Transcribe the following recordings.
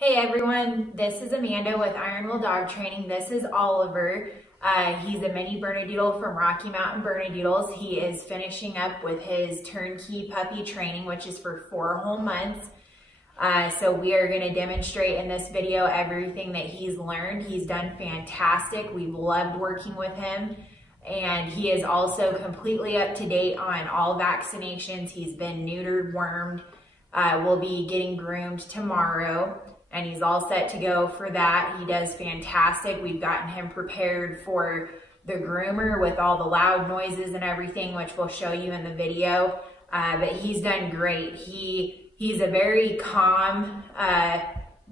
Hey everyone, this is Amanda with Iron Will Dog Training. This is Oliver. He's a mini Bernedoodle from Rocky Mountain Bernedoodles. He is finishing up with his turnkey puppy training, which is for 4 whole months. So we are going to demonstrate in this video everything that he's learned. He's done fantastic. We've loved working with him. And he is also completely up to date on all vaccinations. He's been neutered, wormed. We'll be getting groomed tomorrow. And he's all set to go for that. He does fantastic. We've gotten him prepared for the groomer with all the loud noises and everything, which we'll show you in the video. But he's done great. He's a very calm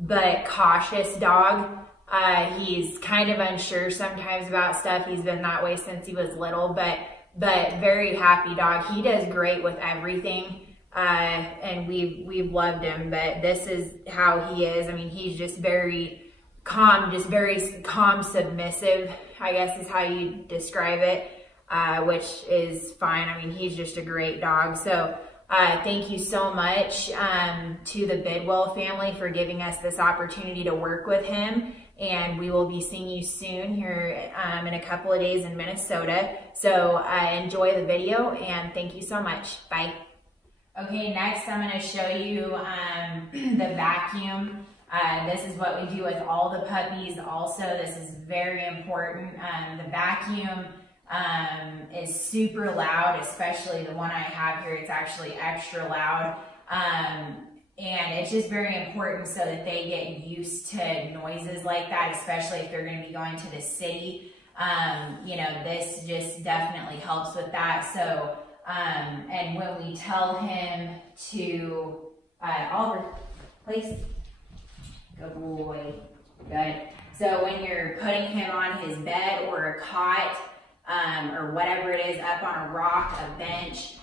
but cautious dog. He's kind of unsure sometimes about stuff. He's been that way since he was little, but very happy dog. He does great with everything. And we've loved him, but this is how he is. I mean, he's just very calm, submissive, I guess is how you describe it, which is fine. I mean, he's just a great dog. So, thank you so much, to the Bidwell family for giving us this opportunity to work with him. And we will be seeing you soon here, in a couple of days in Minnesota. So, enjoy the video and thank you so much. Bye. Okay, next I'm going to show you the vacuum. This is what we do with all the puppies also. This is very important. The vacuum is super loud, especially the one I have here. It's actually extra loud. And it's just very important so that they get used to noises like that, especially if they're going to be going to the city. You know, this just definitely helps with that. So, and when we tell him to, Oliver, please, good boy, good. So when you're putting him on his bed or a cot, or whatever it is, up on a rock, a bench,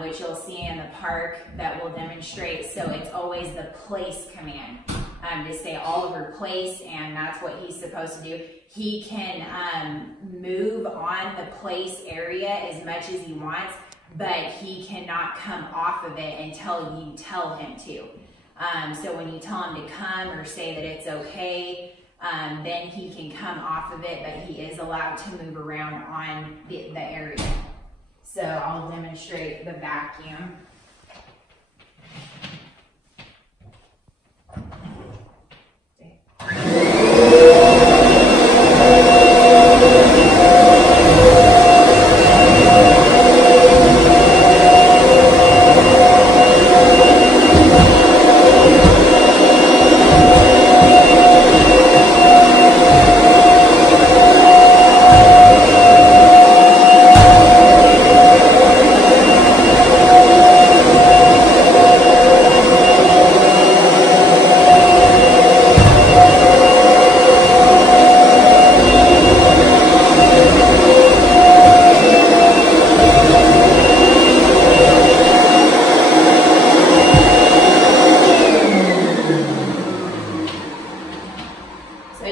which you'll see in the park that will demonstrate. So it's always the place command, to say Oliver place, and that's what he's supposed to do. He can move on the place area as much as he wants, but he cannot come off of it until you tell him to. So when you tell him to come or say that it's okay, then he can come off of it, but he is allowed to move around on the area. So I'll demonstrate the vacuum.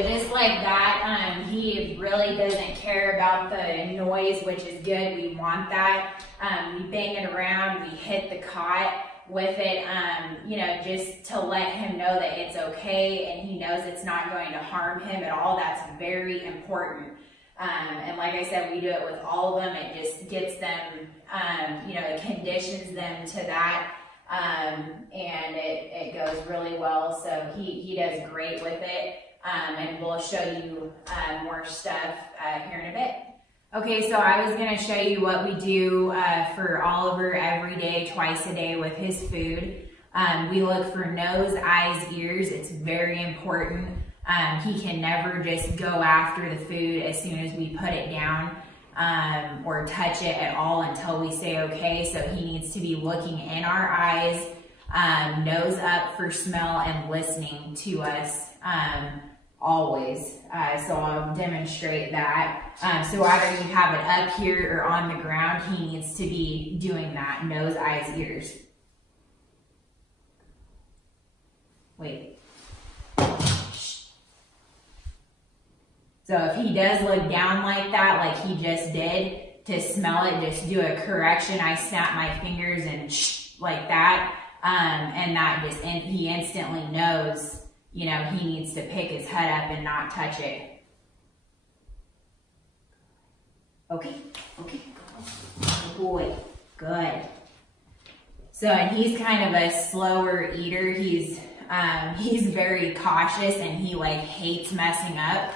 Just like that, he really doesn't care about the noise, which is good. We want that. We bang it around, we hit the cot with it, you know, just to let him know that it's okay and he knows it's not going to harm him at all. That's very important. And like I said, we do it with all of them. It just gets them, you know, it conditions them to that. And it goes really well. So he does great with it. And we'll show you more stuff here in a bit. Okay, so I was going to show you what we do for Oliver every day, twice a day with his food. We look for nose, eyes, ears. It's very important. He can never just go after the food as soon as we put it down or touch it at all until we say okay. So he needs to be looking in our eyes, nose up for smell, and listening to us always. So I'll demonstrate that. So either you have it up here or on the ground, he needs to be doing that, nose, eyes, ears. Wait. So if he does look down like that, like he just did, to smell it, just do a correction. I snap my fingers and like that. And that just, and he instantly knows, you know, he needs to pick his head up and not touch it. Okay, okay, good boy, good. So, and he's kind of a slower eater. He's very cautious and he like hates messing up.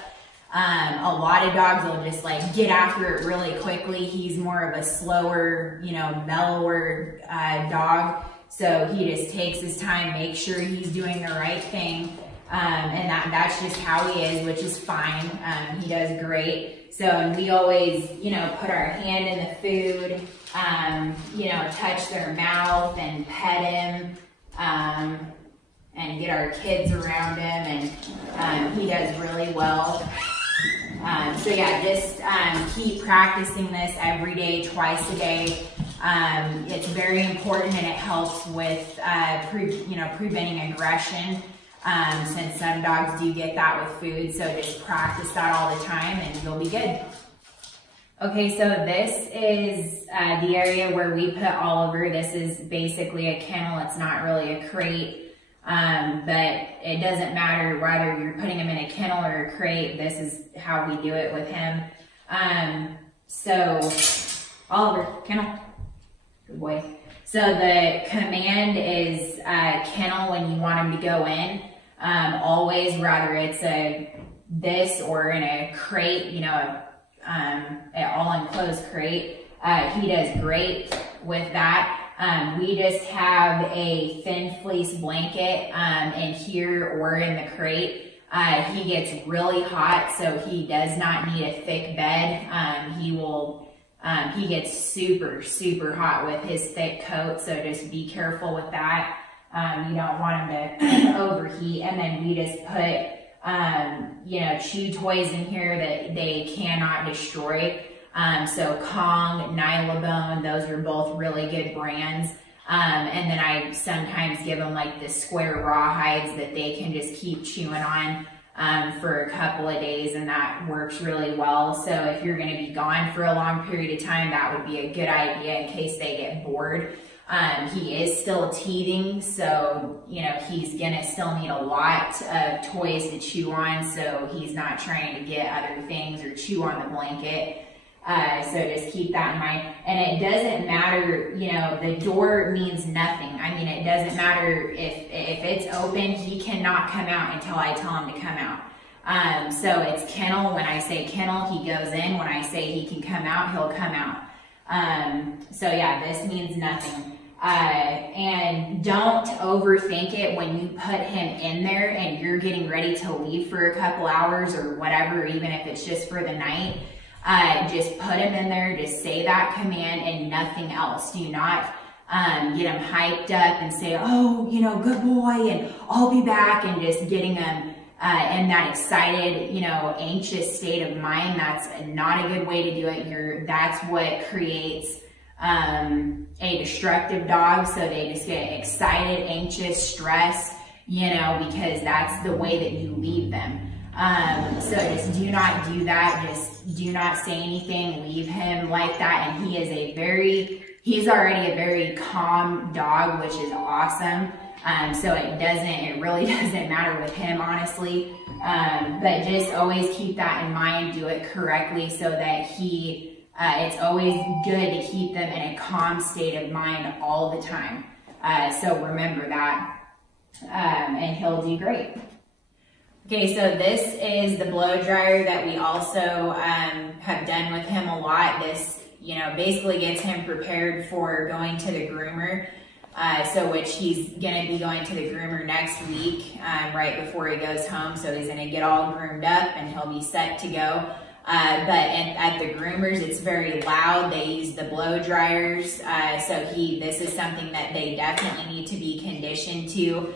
A lot of dogs will just like get after it really quickly. He's more of a slower, you know, mellower dog. So he just takes his time, makes sure he's doing the right thing. And that's just how he is, which is fine. He does great. So, and we always, you know, put our hand in the food, you know, touch their mouth and pet him, and get our kids around him, and he does really well. So yeah, just keep practicing this every day, twice a day. It's very important and it helps with, you know, preventing aggression. Since some dogs do get that with food, so just practice that all the time and you'll be good. Okay, so this is the area where we put Oliver. This is basically a kennel. It's not really a crate, but it doesn't matter whether you're putting him in a kennel or a crate. This is how we do it with him. So Oliver, kennel, good boy. So the command is kennel when you want him to go in. Always, whether it's this or in a crate, you know, an all-enclosed crate. He does great with that. We just have a thin fleece blanket in here or in the crate. He gets really hot, so he does not need a thick bed. He gets super, super hot with his thick coat, so just be careful with that. You don't want him to overheat. And then we just put, you know, chew toys in here that they cannot destroy. So Kong, Nylabone, those are both really good brands. And then I sometimes give them like the square rawhides that they can just keep chewing on for a couple of days, and that works really well. So if you're going to be gone for a long period of time, that would be a good idea in case they get bored. He is still teething, so, you know, he's gonna still need a lot of toys to chew on, so he's not trying to get other things or chew on the blanket. So just keep that in mind. And it doesn't matter, you know, the door means nothing. I mean, it doesn't matter if it's open, he cannot come out until I tell him to come out. So it's kennel. When I say kennel, he goes in. When I say he can come out, he'll come out. So yeah, this means nothing. And don't overthink it when you put him in there and you're getting ready to leave for a couple hours or whatever, even if it's just for the night. Just put him in there, just say that command and nothing else. Do not get him hyped up and say, oh, you know, good boy, and I'll be back, and just getting him in that excited, you know, anxious state of mind. That's not a good way to do it. That's what creates a destructive dog. So they just get excited, anxious, stressed, you know, because that's the way that you leave them. So just do not do that. Just do not say anything. Leave him like that. And he's already a very calm dog, which is awesome. So it really doesn't matter with him, honestly. But just always keep that in mind. Do it correctly so that it's always good to keep them in a calm state of mind all the time. So remember that, and he'll do great. Okay, so this is the blow dryer that we also have done with him a lot. This, you know, basically gets him prepared for going to the groomer. Which he's gonna be going to the groomer next week, right before he goes home. So he's gonna get all groomed up and he'll be set to go. But at the groomers, it's very loud. They use the blow dryers. This is something that they definitely need to be conditioned to,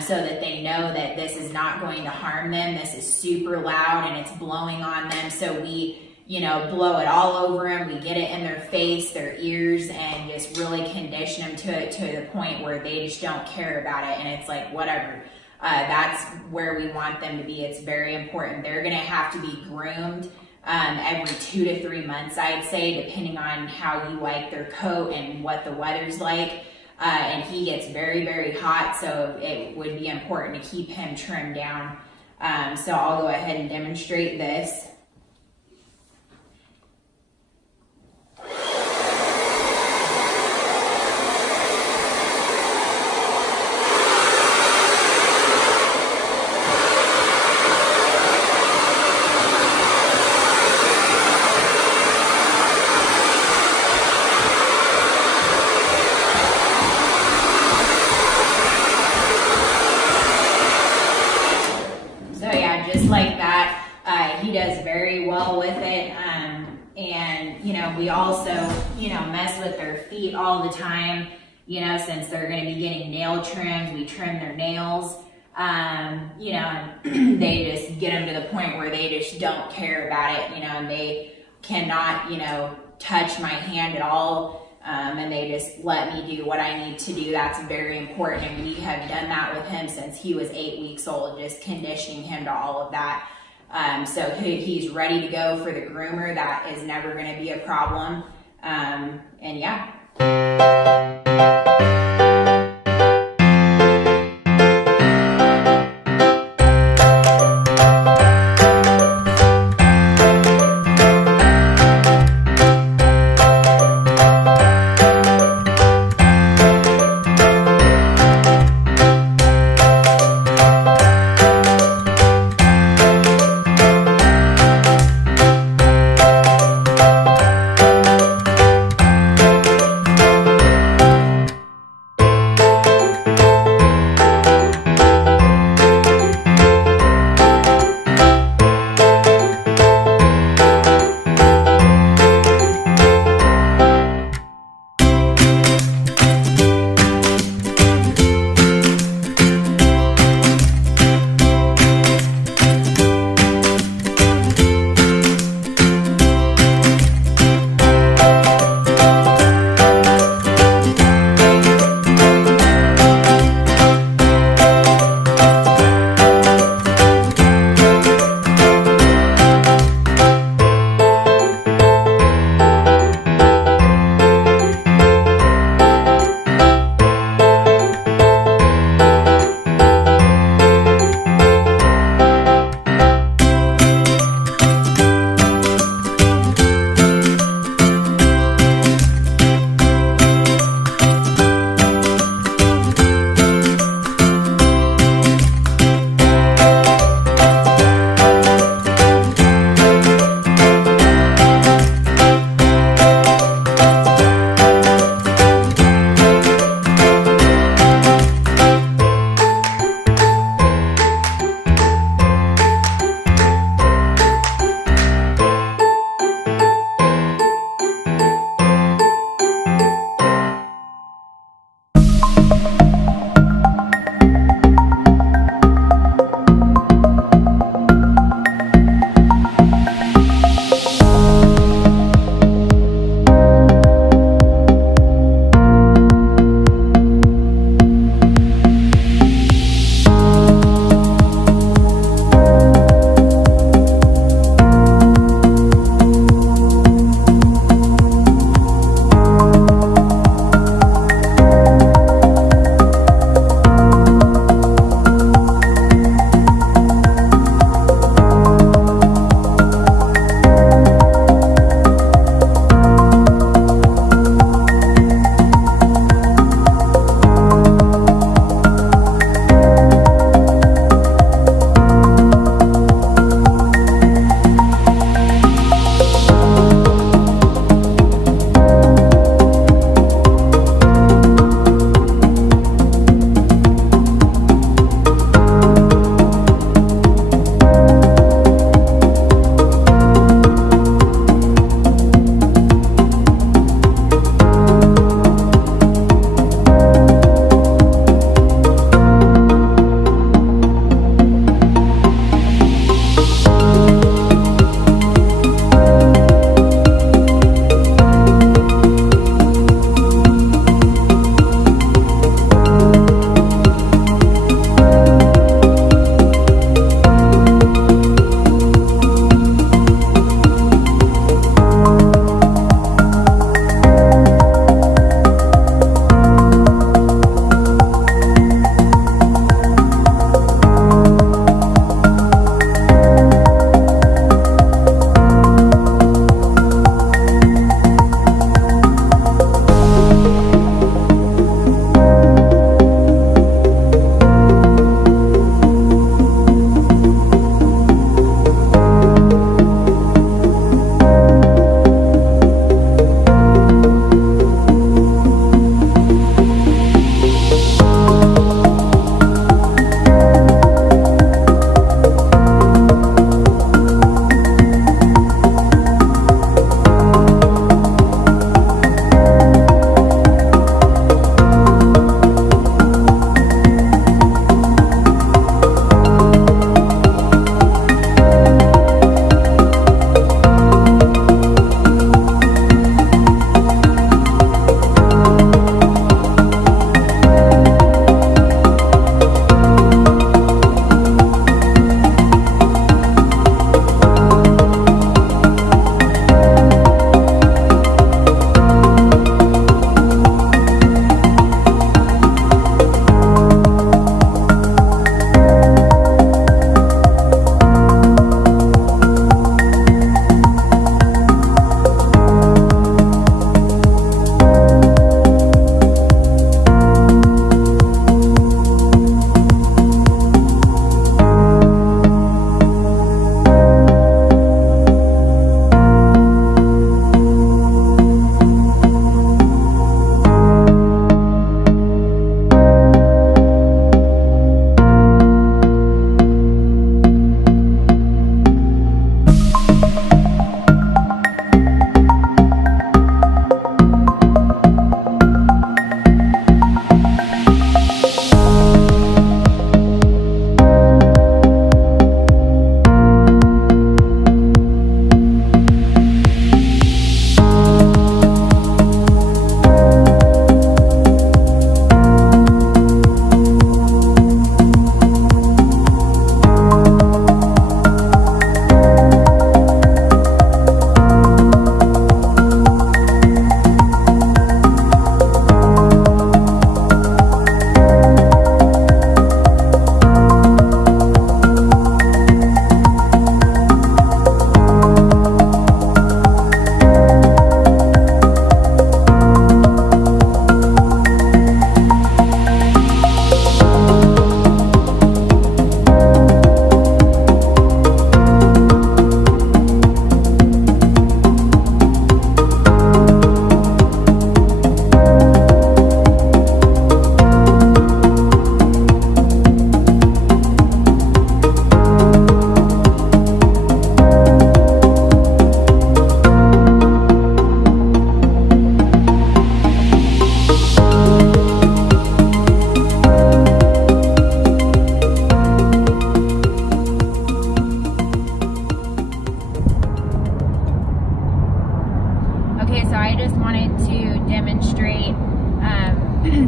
so that they know that this is not going to harm them. This is super loud and it's blowing on them. So we, you know, blow it all over them. We get it in their face, their ears, and just really condition them to it to the point where they just don't care about it. And it's like, whatever. That's where we want them to be. It's very important. They're going to have to be groomed every 2 to 3 months, I'd say, depending on how you like their coat and what the weather's like. and he gets very, very hot, so it would be important to keep him trimmed down. So I'll go ahead and demonstrate this. Just like that, he does very well with it. And, you know, we also, you know, mess with their feet all the time, you know, since they're going to be getting nail trimmed, we trim their nails, you know, and they just get them to the point where they just don't care about it, you know, and they cannot, you know, touch my hand at all. And they just let me do what I need to do. That's very important, and we have done that with him since he was 8 weeks old, just conditioning him to all of that. So he's ready to go for the groomer. That is never going to be a problem. And yeah.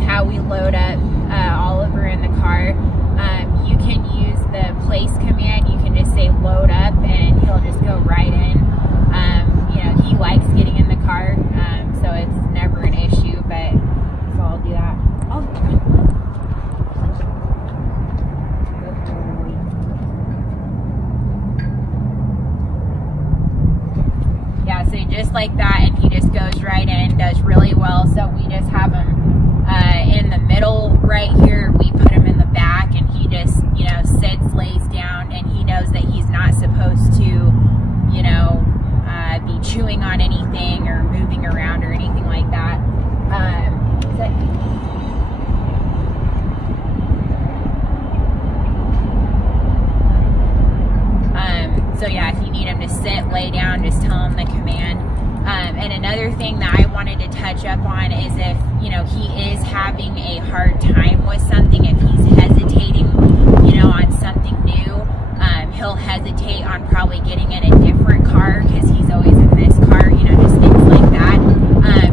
how we load up Oliver in the car. You can use the place command. You can just say load up and he'll just go right in. You know, he likes getting in the car, so it's never an issue, but so I'll do that. Yeah, so just like that, and he just goes right in, does really well. So we just have him in the middle right here. We put him in the back, and he just, you know, sits, lays down, and he knows that he's not supposed to, you know, be chewing on anything or moving around or anything like that. So yeah, if you need him to sit, lay down, just tell him the command. And another thing that I wanted to touch up on is if, you know, he is having a hard time with something, if he's hesitating, you know, on something new, he'll hesitate on probably getting in a different car because he's always in this car, you know, just things like that.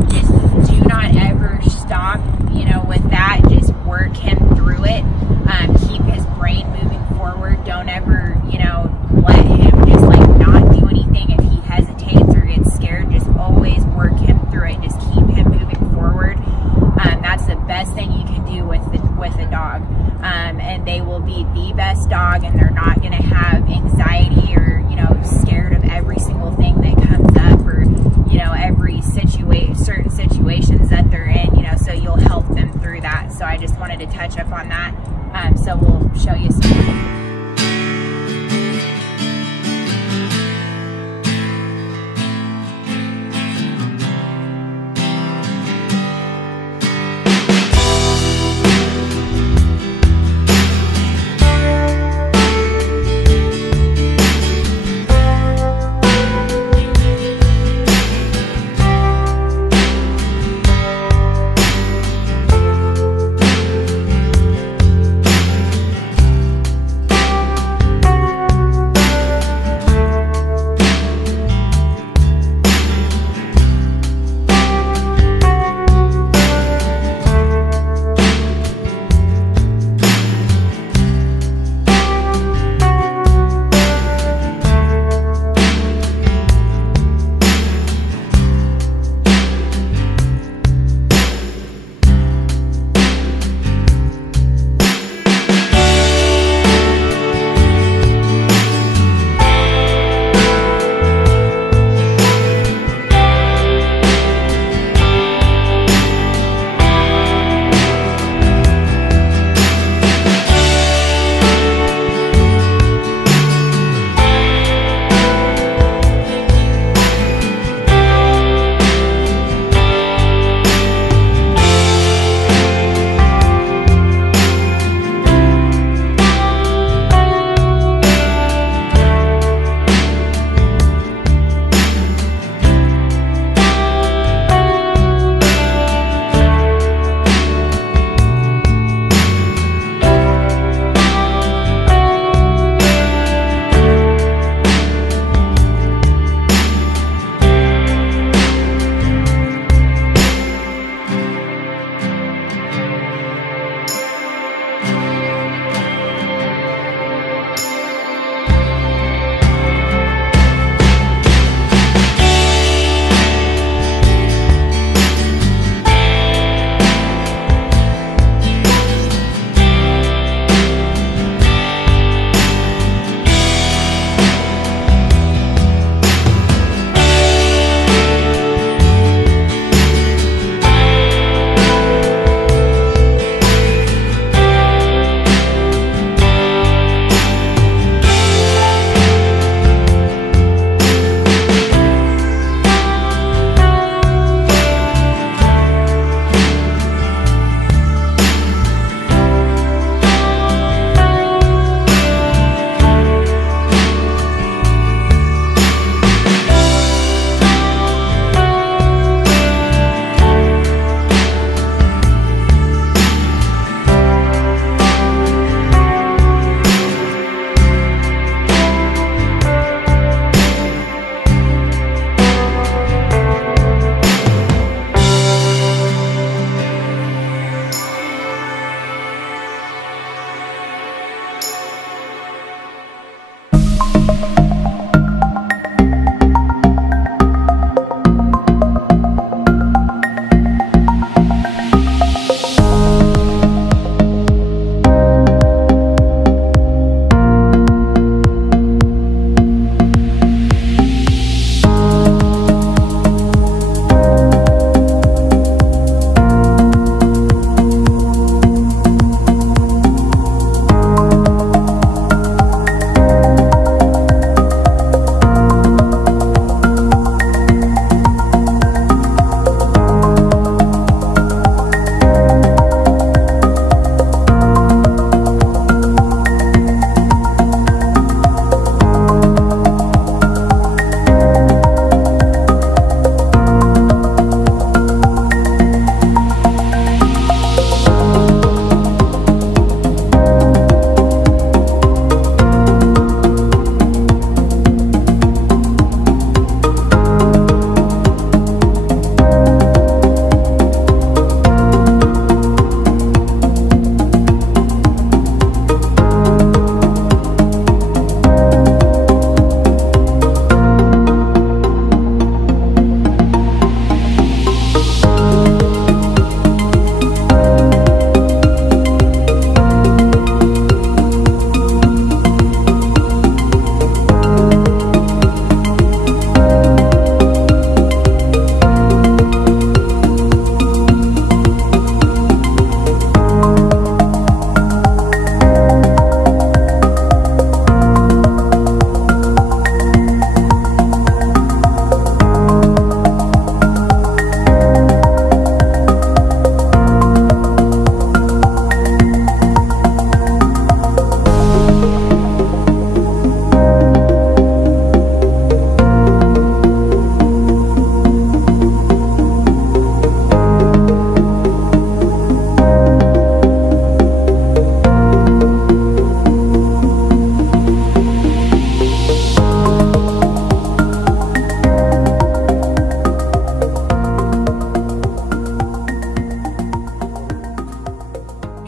Just do not ever stop, you know, with that. Just work him through it. Keep his brain moving forward. Don't ever, you know, let him just like not do anything if he hesitates or gets scared. Just always work him through it. Just keep him moving forward. That's the best thing you can do with a dog. And they will be the best dog, and they're not going to have anxiety or, you know, scared of every single thing that comes up, or, you know, every certain situations that they're in, you know, so you'll help them through that. So I just wanted to touch up on that. So we'll show you some.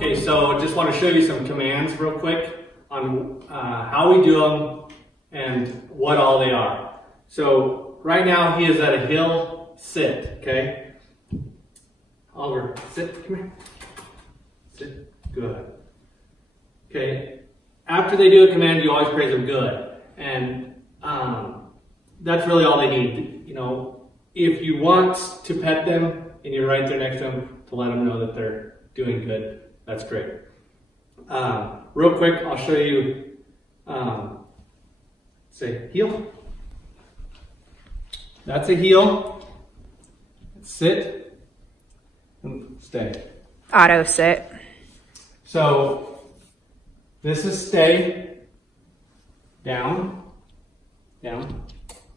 Okay, so just want to show you some commands real quick on how we do them and what all they are. So right now he is at a heel sit, okay? Oliver, sit, come here. Sit, good. Okay, after they do a command, you always praise them good. And that's really all they need. You know, if you want to pet them and you're right there next to them to let them know that they're doing good, that's great. Real quick, I'll show you, say heel. That's a heel. Sit and stay. Auto sit. So this is stay, down, down,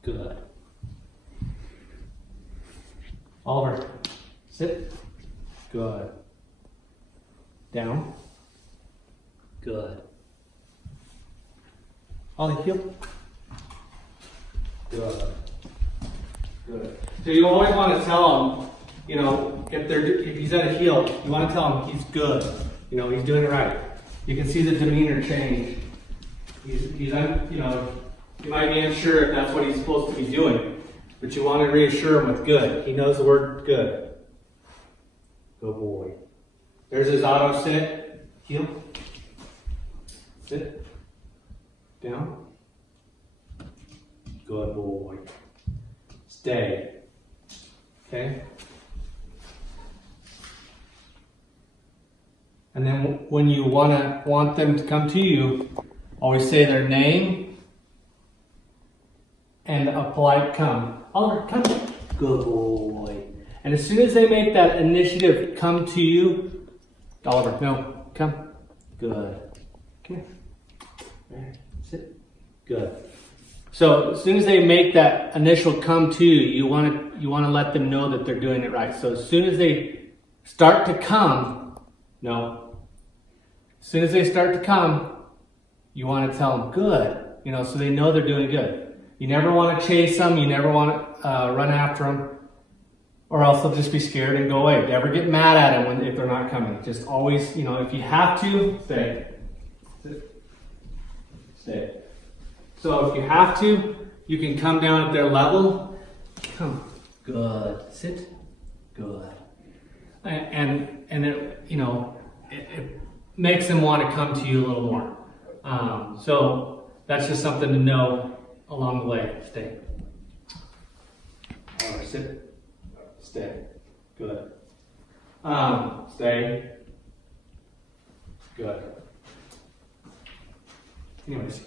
good. Oliver, sit, good. Down, good. Ollie, heel, good. Good. So you always want to tell him, you know, if he's at a heel, you want to tell him he's good. You know, he's doing it right. You can see the demeanor change. He's you know, you might be unsure if that's what he's supposed to be doing, but you want to reassure him with good. He knows the word good. Good boy. There's his auto sit, heel, sit, down. Good boy. Stay. Okay? And then when you want them to come to you, always say their name and a polite come. Oliver, come. Good boy. And as soon as they make that initiative come to you, Oliver, no, come. Good. Come here. There. Sit. Good. So as soon as they make that initial come to you, you want to let them know that they're doing it right. So as soon as they start to come, no. As soon as they start to come, you want to tell them good, you know, so they know they're doing good. You never want to chase them. You never want to run after them, or else they'll just be scared and go away. Never get mad at them if they're not coming. Just always, you know, if you have to, stay. Sit. Stay. So if you have to, you can come down at their level. Come. Good. Sit. Good. And it, you know, it makes them want to come to you a little more. So that's just something to know along the way. Stay. Sit. Stay. Good. Stay. Good. Anyways.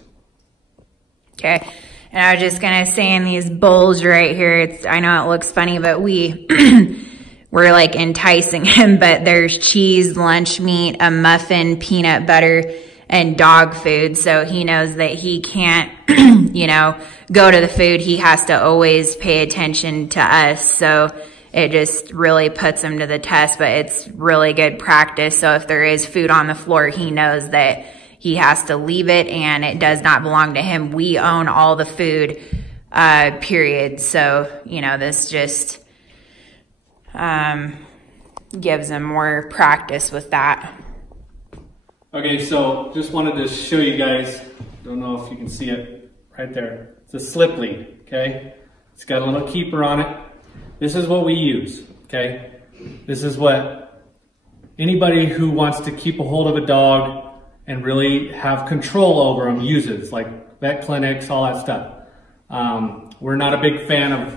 Okay, and I was just gonna say in these bowls right here, I know it looks funny, but we're like enticing him, but there's cheese, lunch meat, a muffin, peanut butter, and dog food. So he knows that he can't, you know, go to the food. He has to always pay attention to us. So it just really puts him to the test, but it's really good practice. So if there is food on the floor, he knows that he has to leave it and it does not belong to him. We own all the food, period. So, you know, this just gives him more practice with that. Okay, so just wanted to show you guys, don't know if you can see it right there. It's a slip lead, okay? It's got a little keeper on it. This is what we use, okay? This is what anybody who wants to keep a hold of a dog and really have control over them uses, like vet clinics, all that stuff. We're not a big fan of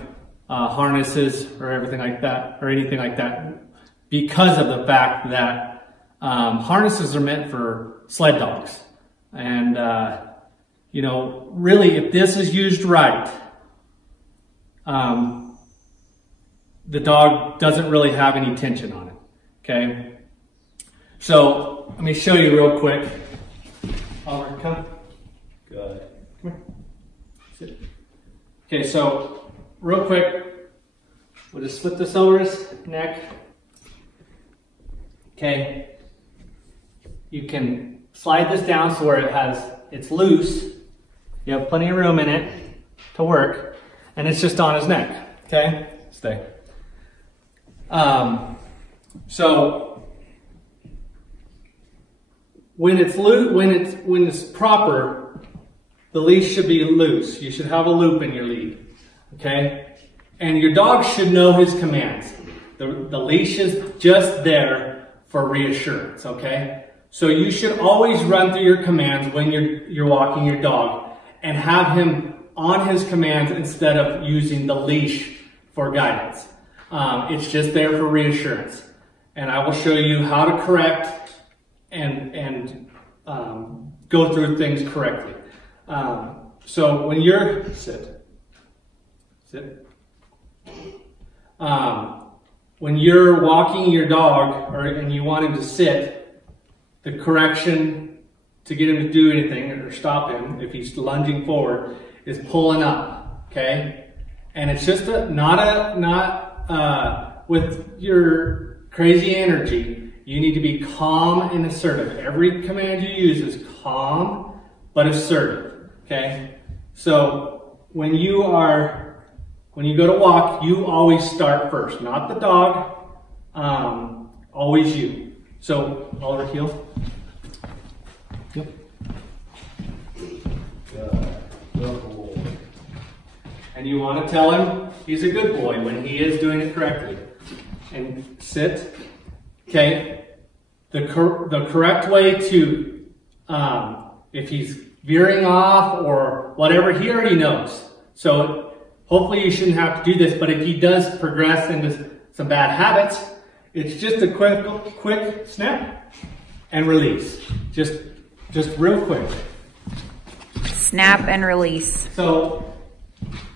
harnesses or everything like that, or anything like that, because of the fact that harnesses are meant for sled dogs. And, you know, really, if this is used right, the dog doesn't really have any tension on it, okay? So let me show you real quick. Oliver, come. Good. Come here. Sit. Okay, so real quick, we'll just slip this over his neck. Okay. You can slide this down so where it's loose. You have plenty of room in it to work, and it's just on his neck. Okay? Stay. So when it's proper, the leash should be loose. You should have a loop in your lead, okay? And your dog should know his commands. The leash is just there for reassurance, okay? So you should always run through your commands when you're walking your dog and have him on his commands instead of using the leash for guidance. It's just there for reassurance. And I will show you how to correct and go through things correctly. So when you're, sit. When you're walking your dog and you want him to sit, the correction to get him to do anything or stop him if he's lunging forward is pulling up, okay? And it's just not with your crazy energy. You need to be calm and assertive. Every command you use is calm but assertive, okay? So when you go to walk, you always start first, not the dog, always you. So, Oliver, heel. Yep. Good boy. And you want to tell him he's a good boy when he is doing it correctly. And sit. Okay. The correct way to, if he's veering off or whatever, he already knows. So hopefully you shouldn't have to do this, but if he does progress into some bad habits, it's just a quick snap and release. Just real quick. Snap and release. So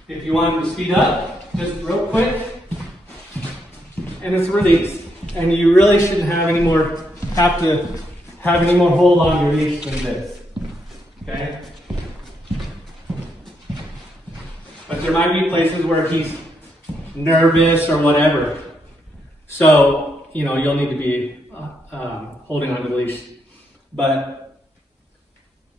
if you want him to speed up, just real quick, and it's release. And you really shouldn't have any more hold on your leash than this. Okay? But there might be places where he's nervous or whatever. So, you'll need to be holding on to the leash. But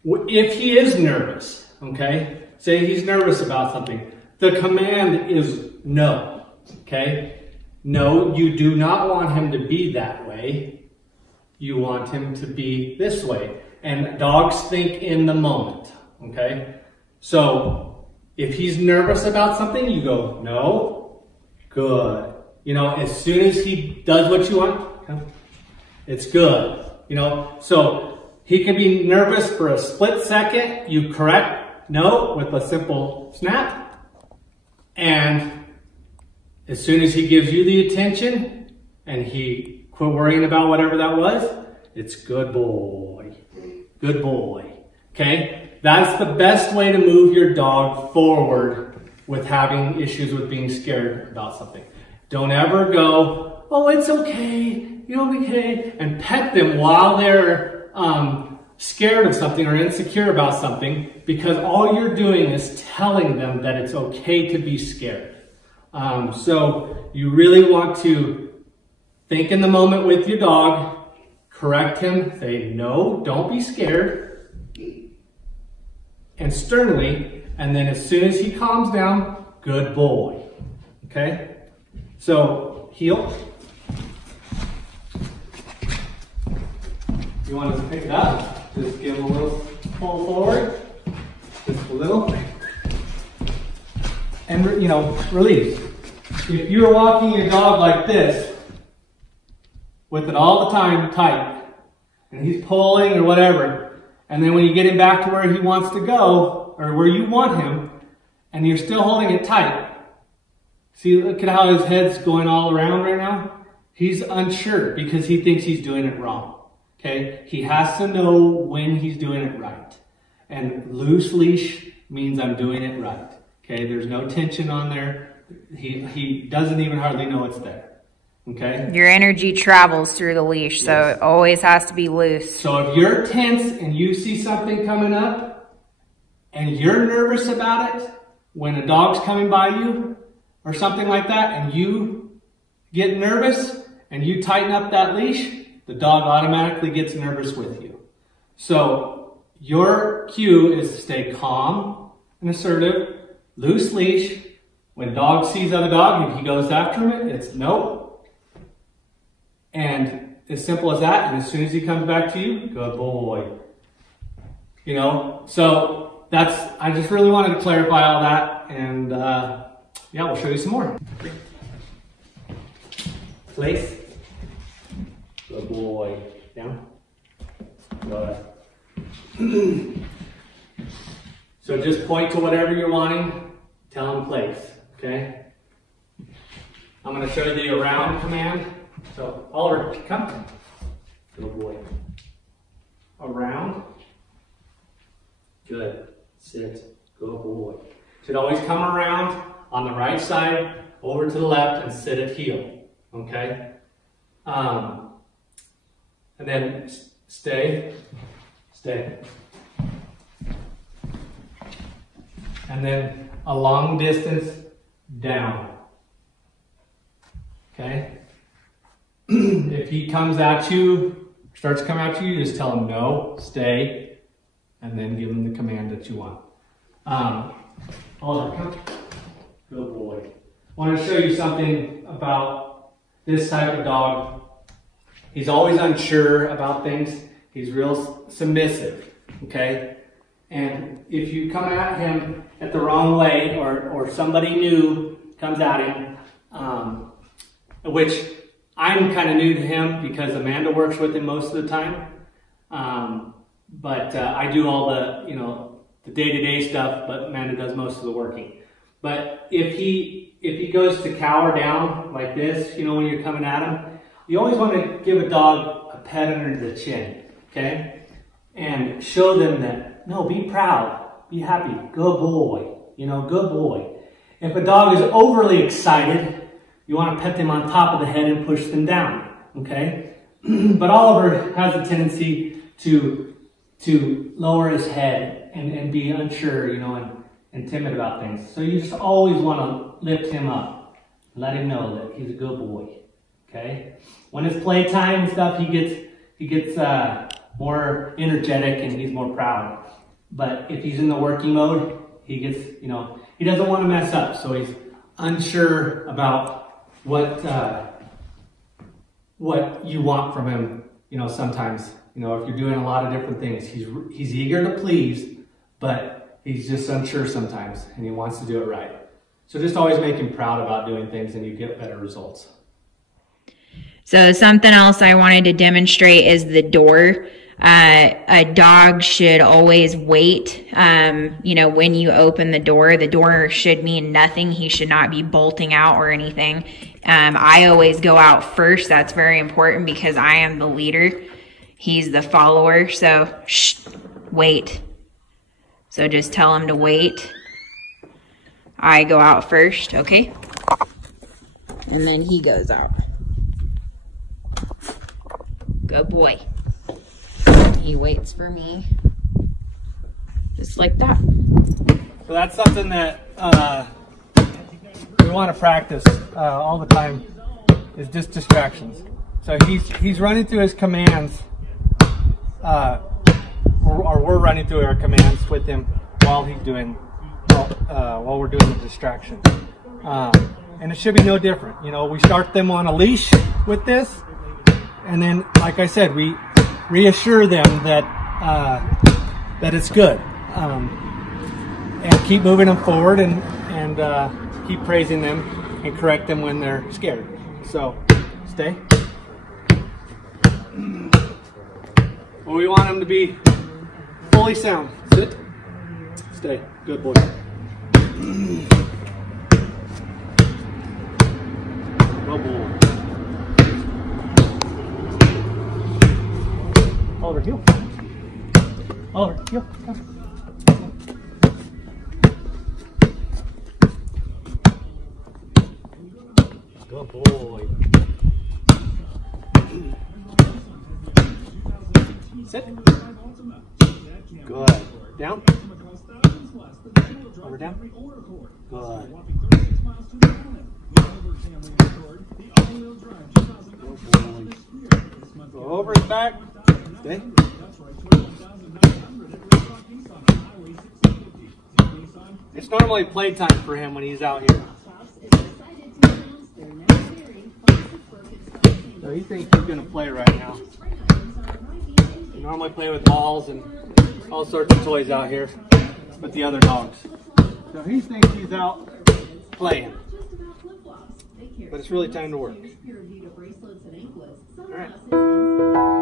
if he is nervous, okay, say he's nervous about something, the command is no, okay? No, you do not want him to be that way. You want him to be this way. And dogs think in the moment, okay? So if he's nervous about something, you go, no, good. As soon as he does what you want, it's good. So he can be nervous for a split second. You correct no with a simple snap. And as soon as he gives you the attention and he quit worrying about whatever that was, it's good boy. Good boy. Okay? That's the best way to move your dog forward with having issues with being scared about something. Don't ever go, oh, it's okay, you'll be okay, and pet them while they're scared of something or insecure about something, because all you're doing is telling them that it's okay to be scared. So you really want to think in the moment with your dog, correct him, say, no, don't be scared, and sternly, and then as soon as he calms down, good boy, okay? So, heel. You want to pick it up, just give him a little pull forward, just a little, and release. If you're walking your dog like this, with it all the time tight, and he's pulling or whatever, and then when you get him back to where he wants to go, or where you want him, and you're still holding it tight, see, look at how his head's going all around right now? He's unsure because he thinks he's doing it wrong. Okay? He has to know when he's doing it right. And loose leash means I'm doing it right. Okay? There's no tension on there. He doesn't even hardly know it's there. Okay? Your energy travels through the leash, so it always has to be loose. So if you're tense and you see something coming up and you're nervous about it when a dog's coming by you, or something like that, and you get nervous and you tighten up that leash, the dog automatically gets nervous with you. So your cue is to stay calm and assertive, loose leash. When dog sees other dog, if he goes after him, it's no. And as simple as that. And as soon as he comes back to you, good boy. You know, so I just really wanted to clarify all that. And yeah, we'll show you some more. Place. Good boy. Down. Good. So just point to whatever you're wanting. Tell him place. Okay. I'm going to show you the around command. So Oliver, come. Good boy. Around. Good. Sit. Good boy. Should always come around on the right side, over to the left, and sit at heel. Okay? And then stay. Stay. And then a long distance down. Okay? If he comes at you, starts coming at you, just tell him no, stay, and then give him the command that you want. Oliver, come. Good boy. I want to show you something about this type of dog. He's always unsure about things. He's real submissive, okay? And if you come at him at the wrong way, or somebody new comes at him, which I'm kind of new to him because Amanda works with him most of the time. But I do all the, you know, the day-to-day stuff, but Amanda does most of the working. But if he goes to cower down like this, you know, when you're coming at him, you always want to give a dog a pet under the chin, okay? And show them that, no, be proud, be happy, good boy, you know, good boy. If a dog is overly excited, you want to pet them on top of the head and push them down, okay? But Oliver has a tendency to lower his head and be unsure, you know, and timid about things. So you just always want to lift him up, let him know that he's a good boy, okay? When it's playtime and stuff, he gets more energetic and he's more proud. But if he's in the working mode, he gets, you know, he doesn't want to mess up, so he's unsure about what you want from him. You know, sometimes, you know, if you're doing a lot of different things, he's eager to please, but he's just unsure sometimes, and he wants to do it right. So just always make him proud about doing things, and you get better results. So something else I wanted to demonstrate is the door. A dog should always wait. You know, when you open the door should mean nothing. He should not be bolting out or anything. I always go out first. That's very important because I am the leader. He's the follower. So, shh, wait. So just tell him to wait. I go out first, okay? And then he goes out. Good boy. He waits for me. Just like that. So that's something that we want to practice all the time, is just distractions. So he's running through his commands, or we're running through our commands with him while he's doing, while we're doing the distraction. And it should be no different. You know, we start them on a leash with this, and then, like I said, we reassure them that that it's good, and keep moving them forward, and keep praising them and correct them when they're scared. So stay. Well, we want them to be fully sound. Sit. Stay. Good boy. Good boy. Oliver, heel. Oliver, heel. Come. Good boy. Sit. Good. Down. Over down. Good. Go over and back. Stay. It's normally playtime for him when he's out here. So he thinks he's going to play right now. We normally play with balls and all sorts of toys out here with the other dogs. So he thinks he's out playing. But it's really time to work. All right.